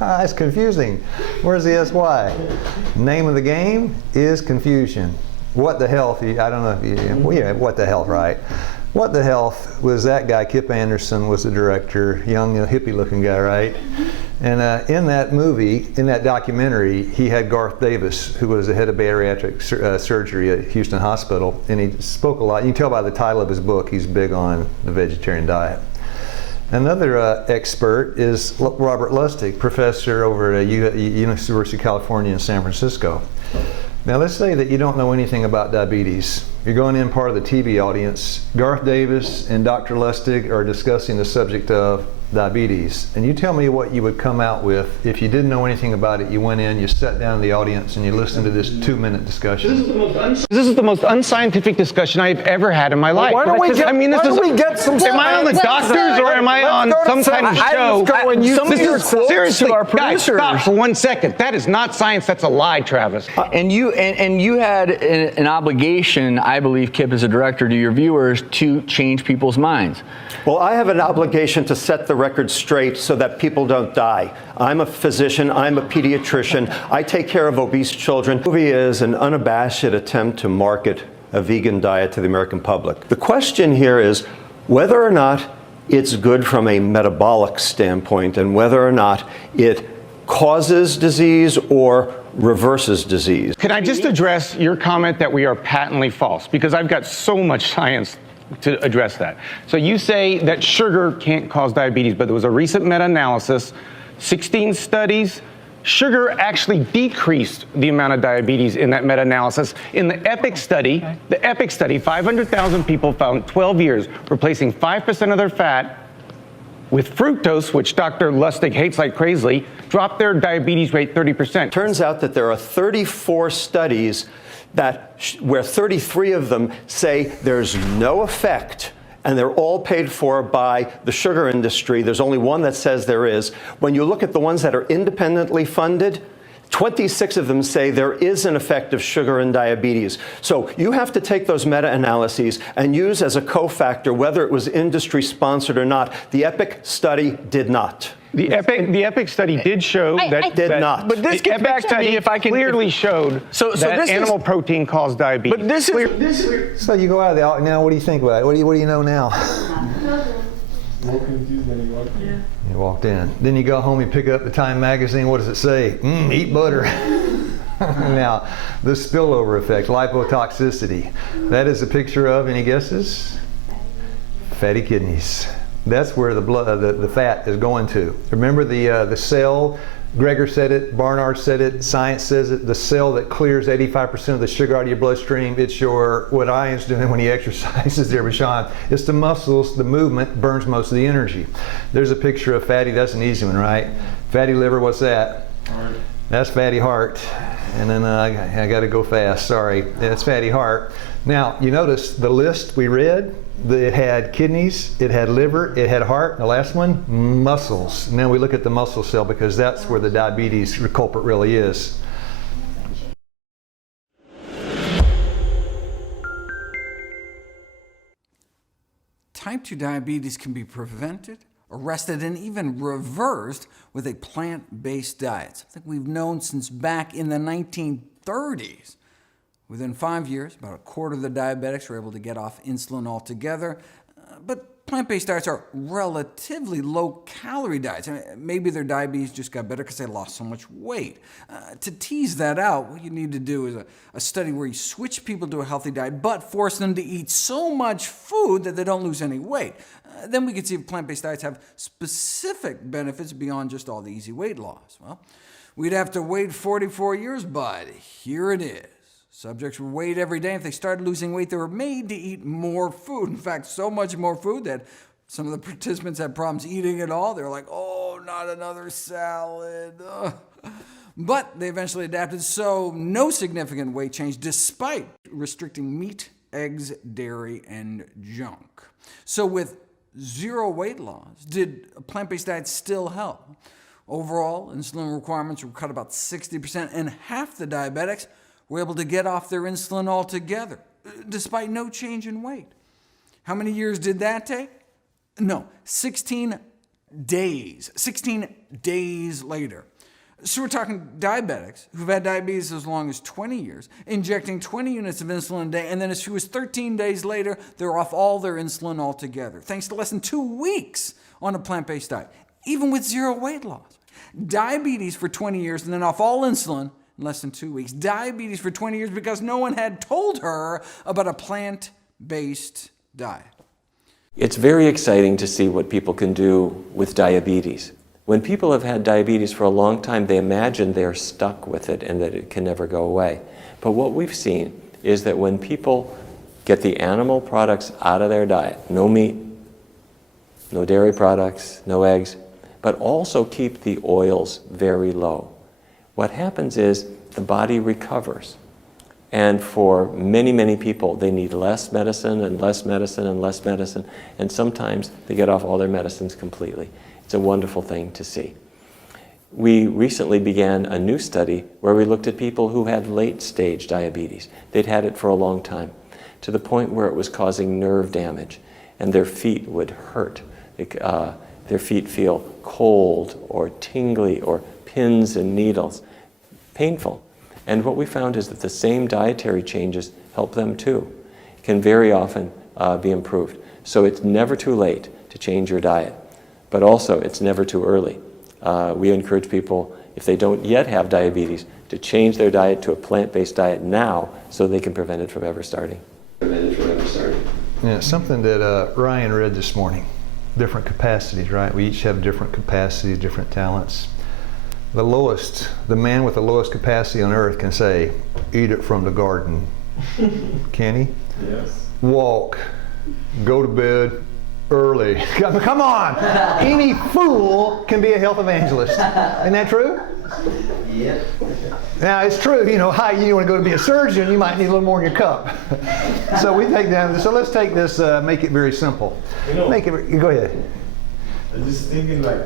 It's confusing. Where's the SY? Name of the game is confusion. What the health, I don't know if you, well, yeah, what the health, right? What the Health was that guy, Kip Anderson was the director, young, hippie-looking guy, right? And in that movie, in that documentary, he had Garth Davis, who was the head of bariatric surgery at Houston Hospital, and he spoke a lot. You can tell by the title of his book, he's big on the vegetarian diet. Another expert is Robert Lustig, professor over at University of California in San Francisco. Now let's say that you don't know anything about diabetes. You're going in part of the TV audience. Garth Davis and Dr. Lustig are discussing the subject of diabetes. And you tell me what you would come out with if you didn't know anything about it. You went in, you sat down in the audience, and you listened to this 2-minute discussion. This is the most unscientific discussion I've ever had in my life. Why don't we get some Am I on the doctors or am I on some kind of show? Seriously, guys, stop for 1 second. That is not science. That's a lie, Travis. And you had an obligation, I believe, Kip, as a director, to your viewers to change people's minds. Well, I have an obligation to set the record straight so that people don't die. I'm a physician, I'm a pediatrician, I take care of obese children. The movie is an unabashed attempt to market a vegan diet to the American public. The question here is whether or not it's good from a metabolic standpoint and whether or not it causes disease or reverses disease. Can I just address your comment that we are patently false? Because I've got so much science to address that. So you say that sugar can't cause diabetes, but there was a recent meta-analysis, 16 studies. Sugar actually decreased the amount of diabetes in that meta-analysis. In the EPIC study, 500,000 people found 12 years replacing 5% of their fat with fructose, which Dr. Lustig hates like crazy, dropped their diabetes rate 30%. Turns out that there are 34 studies where 33 of them say there's no effect, and they're all paid for by the sugar industry. There's only one that says there is. When you look at the ones that are independently funded, 26 of them say there is an effect of sugar in diabetes. So you have to take those meta-analyses and use as a cofactor whether it was industry sponsored or not. The EPIC study did not. The EPIC study did show that did not. But this gets back to me, if I can clearly showed that animal protein caused diabetes. But this is So you go out of the, now what do you think about it? What do you know now? More confused than you walked in. You walked in. Then you go home, you pick up the Time magazine. What does it say? Eat butter. Now, the spillover effect, lipotoxicity. That is a picture of, any guesses? Fatty kidneys. That's where the blood, the fat is going to. Remember the cell, Greger said it, Barnard said it, science says it, the cell that clears 85% of the sugar out of your bloodstream, it's what Ian's doing when he exercises there, Bashan. It's the muscles, the movement burns most of the energy. There's a picture of fatty, that's an easy one, right? Fatty liver, what's that? Heart. That's fatty heart. And then I got to go fast, sorry. That's fatty heart. Now, you notice the list we read, it had kidneys, it had liver, it had heart, and the last one, muscles. Now we look at the muscle cell because that's where the diabetes culprit really is. Type 2 diabetes can be prevented, arrested, and even reversed with a plant-based diet, something we've known since back in the 1930s. Within 5 years, about a quarter of the diabetics were able to get off insulin altogether, but plant-based diets are relatively low-calorie diets. I mean, maybe their diabetes just got better because they lost so much weight. To tease that out, what you need to do is a study where you switch people to a healthy diet, but force them to eat so much food that they don't lose any weight. Then we can see if plant-based diets have specific benefits beyond just all the easy weight loss. Well, we'd have to wait 44 years, but here it is. Subjects were weighed every day. If they started losing weight, they were made to eat more food. In fact, so much more food that some of the participants had problems eating it all. They were like, oh, not another salad. Ugh. But they eventually adapted, so no significant weight change despite restricting meat, eggs, dairy, and junk. So with zero weight loss, did a plant-based diet still help? Overall, insulin requirements were cut about 60%, and half the diabetics were able to get off their insulin altogether, despite no change in weight. How many years did that take? No, 16 days. 16 days later. So we're talking diabetics who've had diabetes as long as 20 years, injecting 20 units of insulin a day, and then as few as 13 days later, they're off all their insulin altogether, thanks to less than 2 weeks on a plant-based diet, even with zero weight loss. Diabetes for 20 years and then off all insulin in less than 2 weeks. Diabetes for 20 years because no one had told her about a plant-based diet. It's very exciting to see what people can do with diabetes. When people have had diabetes for a long time, they imagine they're stuck with it and that it can never go away. But what we've seen is that when people get the animal products out of their diet, no meat, no dairy products, no eggs, but also keep the oils very low, what happens is the body recovers. And for many, many people, they need less medicine and less medicine and less medicine, and sometimes they get off all their medicines completely. It's a wonderful thing to see. We recently began a new study where we looked at people who had late-stage diabetes. They'd had it for a long time, to the point where it was causing nerve damage, and their feet would hurt. Their feet feel cold or tingly or pins and needles. Painful. And what we found is that the same dietary changes help them too. It can very often be improved. So it's never too late to change your diet, but also it's never too early. We encourage people, if they don't yet have diabetes, to change their diet to a plant-based diet now so they can prevent it from ever starting. Yeah, something that Ryan read this morning. Different capacities, right? We each have different capacities, different talents. The man with the lowest capacity on earth can say, eat it from the garden. Can he? Yes. Walk, go to bed, early. Come on! Any fool can be a health evangelist. Isn't that true? Yep. Now, it's true, you want to go to be a surgeon, you might need a little more in your cup. So we take down, so let's take this, make it very simple. Go ahead. I'm just thinking, like,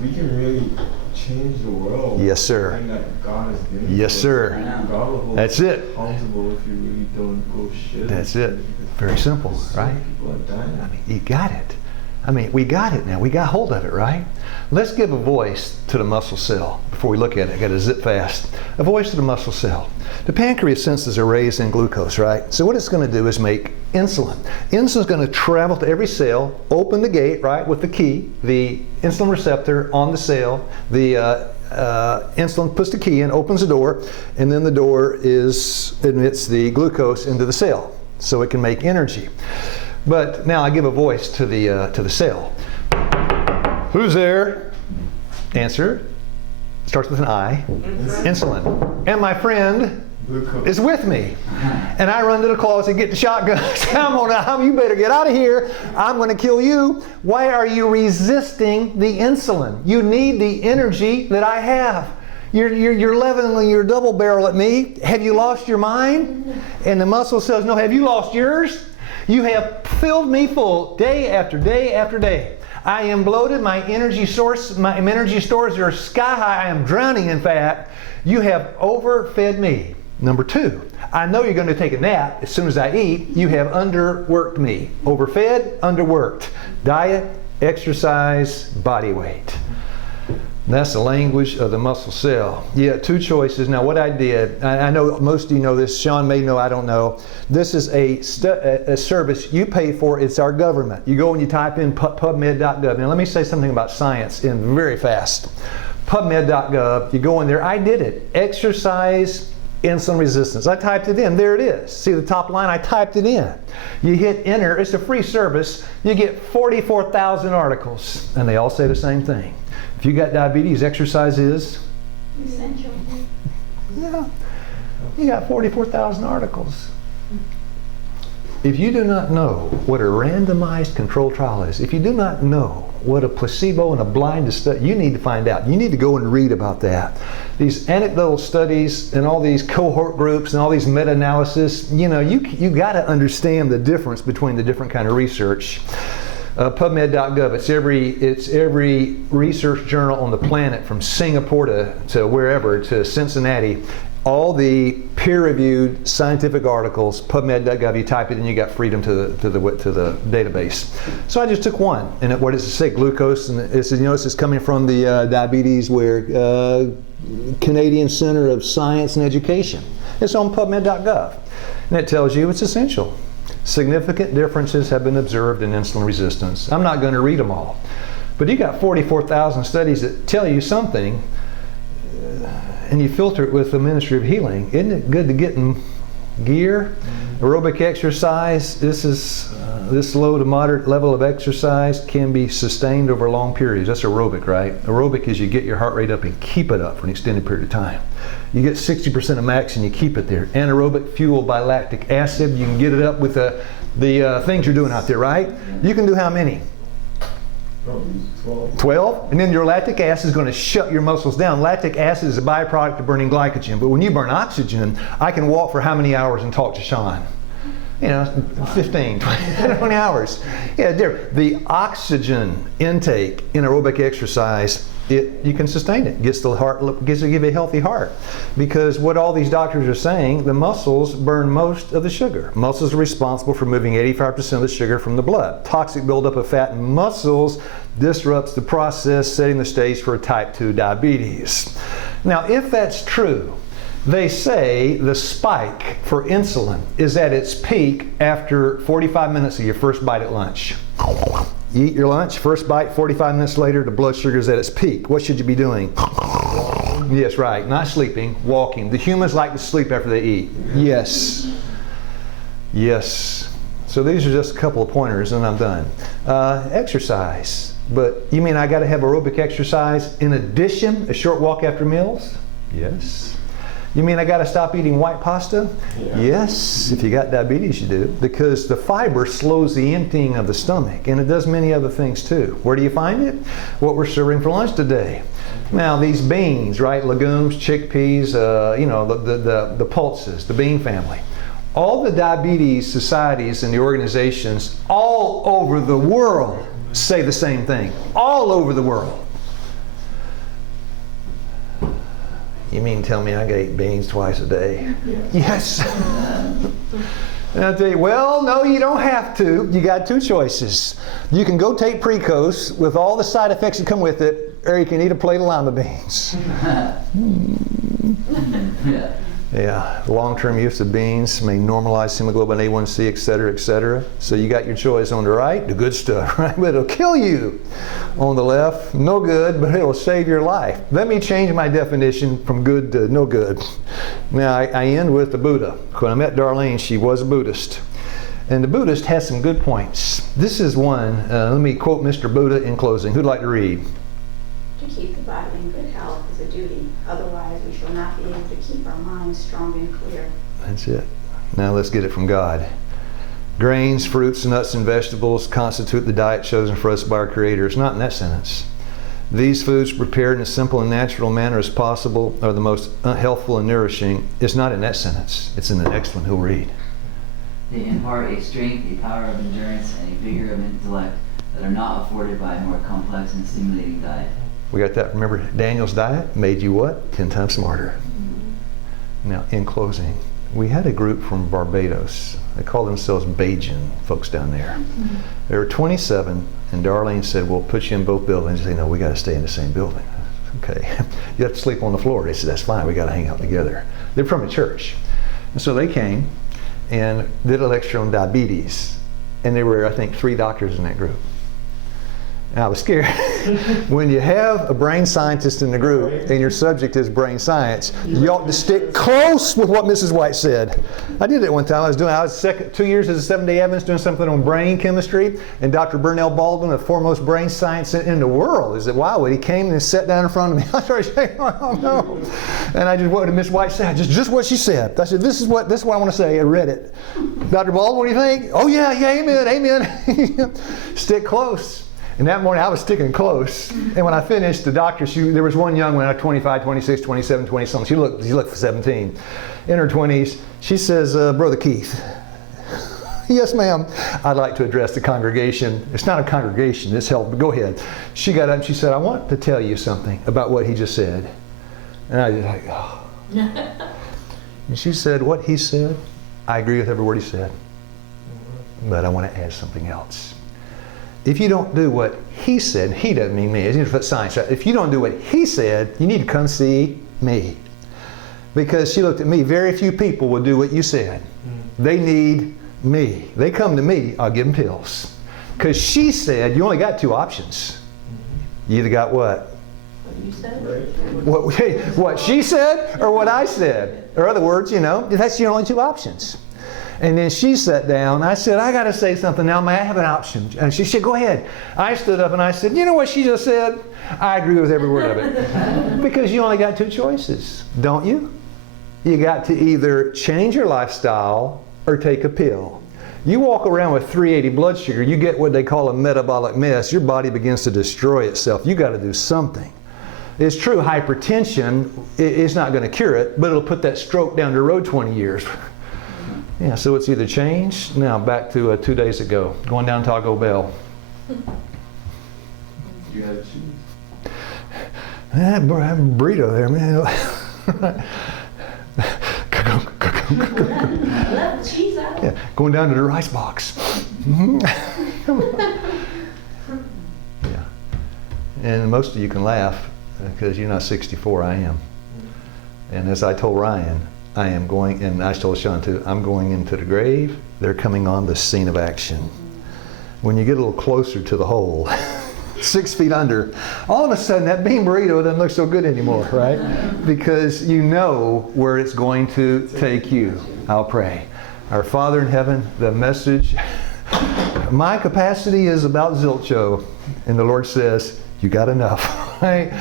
we can really change the world. Yes, sir. And that God has given Yes, us. sir. And God will hold That's us it. accountable if you really don't go shit. That's it. Very simple, right? People are dying. I mean, you got it. I mean, we got it now. We got hold of it, right? Let's give a voice to the muscle cell before we look at it. I got to zip fast. A voice to the muscle cell. The pancreas senses a raise in glucose, right? So what it's going to do is make insulin. Insulin's going to travel to every cell, open the gate, right, with the key, the insulin receptor on the cell. The insulin puts the key in, opens the door, and then the door admits the glucose into the cell, so it can make energy. But now I give a voice to the cell. Who's there? Answer. Starts with an I. Insulin. And my friend is with me. And I run to the closet, get the shotgun. You better get out of here. I'm going to kill you. Why are you resisting the insulin? You need the energy that I have. You're leveling your double barrel at me. Have you lost your mind? And the muscle says, no, have you lost yours? You have filled me full day after day after day. I am bloated. My energy stores are sky high. I am drowning in fat. You have overfed me. Number two, I know you're going to take a nap as soon as I eat. You have underworked me. Overfed, underworked. Diet, exercise, body weight. That's the language of the muscle cell. Yeah, two choices. Now what I did, I know most of you know this, Sean may know, I don't know. This is a service you pay for, it's our government. You go and you type in pubmed.gov. Now let me say something about science in very fast. Pubmed.gov, you go in there, I did it. Exercise insulin resistance. I typed it in, there it is. See the top line, I typed it in. You hit enter, it's a free service. You get 44,000 articles, and they all say the same thing. If you got diabetes, exercise is essential. Yeah. You got 44,000 articles. If you do not know what a randomized control trial is, if you do not know what a placebo and a blinded study, you need to find out. You need to go and read about that. These anecdotal studies and all these cohort groups and all these meta-analysis, you got to understand the difference between the different kind of research. PubMed.gov, it's every research journal on the planet from Singapore to wherever, to Cincinnati. All the peer-reviewed scientific articles, PubMed.gov, you type it in, you got freedom to the database. So I just took one, and what does it say? Glucose, and it says, this is coming from the diabetes Canadian Center of Science and Education. It's on PubMed.gov, and it tells you it's essential. Significant differences have been observed in insulin resistance. I'm not going to read them all, but you got 44,000 studies that tell you something, and you filter it with the Ministry of Healing. Isn't it good to get in gear? Aerobic exercise, this low to moderate level of exercise can be sustained over long periods. That's aerobic, right? Aerobic is you get your heart rate up and keep it up for an extended period of time. You get 60% of max and you keep it there. Anaerobic, fueled by lactic acid, you can get it up with the things you're doing out there, right? You can do how many? 12? And then your lactic acid is going to shut your muscles down. Lactic acid is a byproduct of burning glycogen. But when you burn oxygen, I can walk for how many hours and talk to Sean? 15, 20 hours. Yeah, the oxygen intake in aerobic exercise, you can sustain it. Gives you a healthy heart. Because what all these doctors are saying, the muscles burn most of the sugar. Muscles are responsible for moving 85% of the sugar from the blood. Toxic buildup of fat in muscles disrupts the process, setting the stage for type 2 diabetes. Now, if that's true, they say the spike for insulin is at its peak after 45 minutes of your first bite at lunch. You eat your lunch, first bite, 45 minutes later, the blood sugar is at its peak. What should you be doing? Yes, right. Not sleeping, walking. The humans like to sleep after they eat. Yes. Yes. So these are just a couple of pointers and I'm done. Exercise. But you mean I got to have aerobic exercise in addition, a short walk after meals? Yes. You mean I got to stop eating white pasta? Yeah. Yes, if you got diabetes you do, because the fiber slows the emptying of the stomach, and it does many other things too. Where do you find it? What we're serving for lunch today. Now these beans, right, legumes, chickpeas, the pulses, the bean family. All the diabetes societies and the organizations all over the world say the same thing. All over the world. You mean tell me I gotta eat beans twice a day? Yes. And I'll tell you, well, no, you don't have to. You got two choices. You can go take Precoce with all the side effects that come with it, or you can eat a plate of lima beans. Yeah, long-term use of beans may normalize hemoglobin A1C, et cetera, et cetera. So you got your choice on the right, the good stuff, right? But it'll kill you. On the left, no good, but it'll save your life. Let me change my definition from good to no good. Now, I end with the Buddha. When I met Darlene, she was a Buddhist. And the Buddhist has some good points. This is one, let me quote Mr. Buddha in closing. Who'd like to read? To keep the body in good health is a duty. Otherwise, we shall not be able to keep our minds strong and clear. That's it. Now let's get it from God. Grains, fruits, nuts, and vegetables constitute the diet chosen for us by our Creator. It's not in that sentence. These foods prepared in a simple and natural manner as possible are the most healthful and nourishing. It's not in that sentence. It's in the next one he'll read. They impart a strength, a power of endurance, and a vigor of intellect that are not afforded by a more complex and stimulating diet. We got that. Remember, Daniel's diet made you what? 10 times smarter. Now, in closing, we had a group from Barbados. They call themselves Bajan folks down there. There were 27, and Darlene said, we'll put you in both buildings. They know we got to stay in the same building. Okay. You have to sleep on the floor. They said, that's fine. We got to hang out together. They're from a church. And so they came and did a lecture on diabetes. And there were, I think, 3 doctors in that group. And I was scared. When you have a brain scientist in the group and your subject is brain science, you ought to stick close with what Mrs. White said. I did it one time. I was 2 years as a 7-day Adventist doing something on brain chemistry, and Dr. Burnell Baldwin, the foremost brain science in the world, is at Wildwood. He came and sat down in front of me. I started saying, oh no. And I just, what did Miss White say? Just what she said. I said, this is what I want to say. I read it. Dr. Baldwin, what do you think? Oh yeah, amen. Stick close. And that morning I was sticking close. And when I finished, the doctor, there was one young one, 25, 26, 27, 20 something. She looked 17. In her 20s, she says, Brother Keith, yes ma'am, I'd like to address the congregation. It's not a congregation, it's health, but go ahead. She got up and she said, I want to tell you something about what he just said. And I was like, oh. And she said, what he said, I agree with every word he said. But I want to add something else. If you don't do what he said, he doesn't mean me, it's science, right? If you don't do what he said, you need to come see me. Because she looked at me, very few people will do what you said. They need me. They come to me, I'll give them pills. Because she said, you only got 2 options. You either got what? What you said? What she said or what I said. Or other words, that's your only 2 options. And then she sat down. I said, I got to say something now. May I have an option? And she said, go ahead. I stood up and I said, you know what she just said? I agree with every word of it. Because you only got 2 choices, don't you? You got to either change your lifestyle or take a pill. You walk around with 380 blood sugar, you get what they call a metabolic mess. Your body begins to destroy itself. You got to do something. It's true, hypertension is not going to cure it, but it'll put that stroke down the road 20 years. Yeah, so it's either change. Now back to 2 days ago, going down Taco Bell. You had cheese? That burrito there, man. Left the cheese out. Yeah, going down to the rice box. Yeah, and most of you can laugh because you're not 64. I am, and as I told Ryan, I am going, and I told Sean too, I'm going into the grave. They're coming on the scene of action. When you get a little closer to the hole, 6 feet under, all of a sudden that bean burrito doesn't look so good anymore, right? Because you know where it's going to take you. I'll pray. Our Father in heaven, the message, my capacity is about zilcho, and the Lord says, you got enough, right?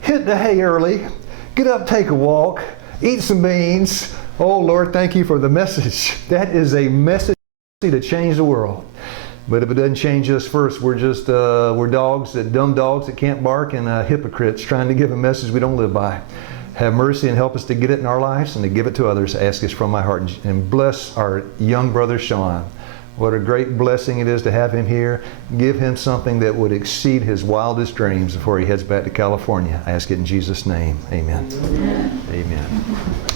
Hit the hay early, get up, take a walk, Eat some beans. Oh, Lord, thank you for the message. That is a message to change the world. But if it doesn't change us first, we're just, we're dogs, dumb dogs that can't bark, and hypocrites trying to give a message we don't live by. Have mercy and help us to get it in our lives and to give it to others. I ask this from my heart. And bless our young brother, Sean. What a great blessing it is to have him here. Give him something that would exceed his wildest dreams before he heads back to California. I ask it in Jesus' name. Amen. Amen. Amen.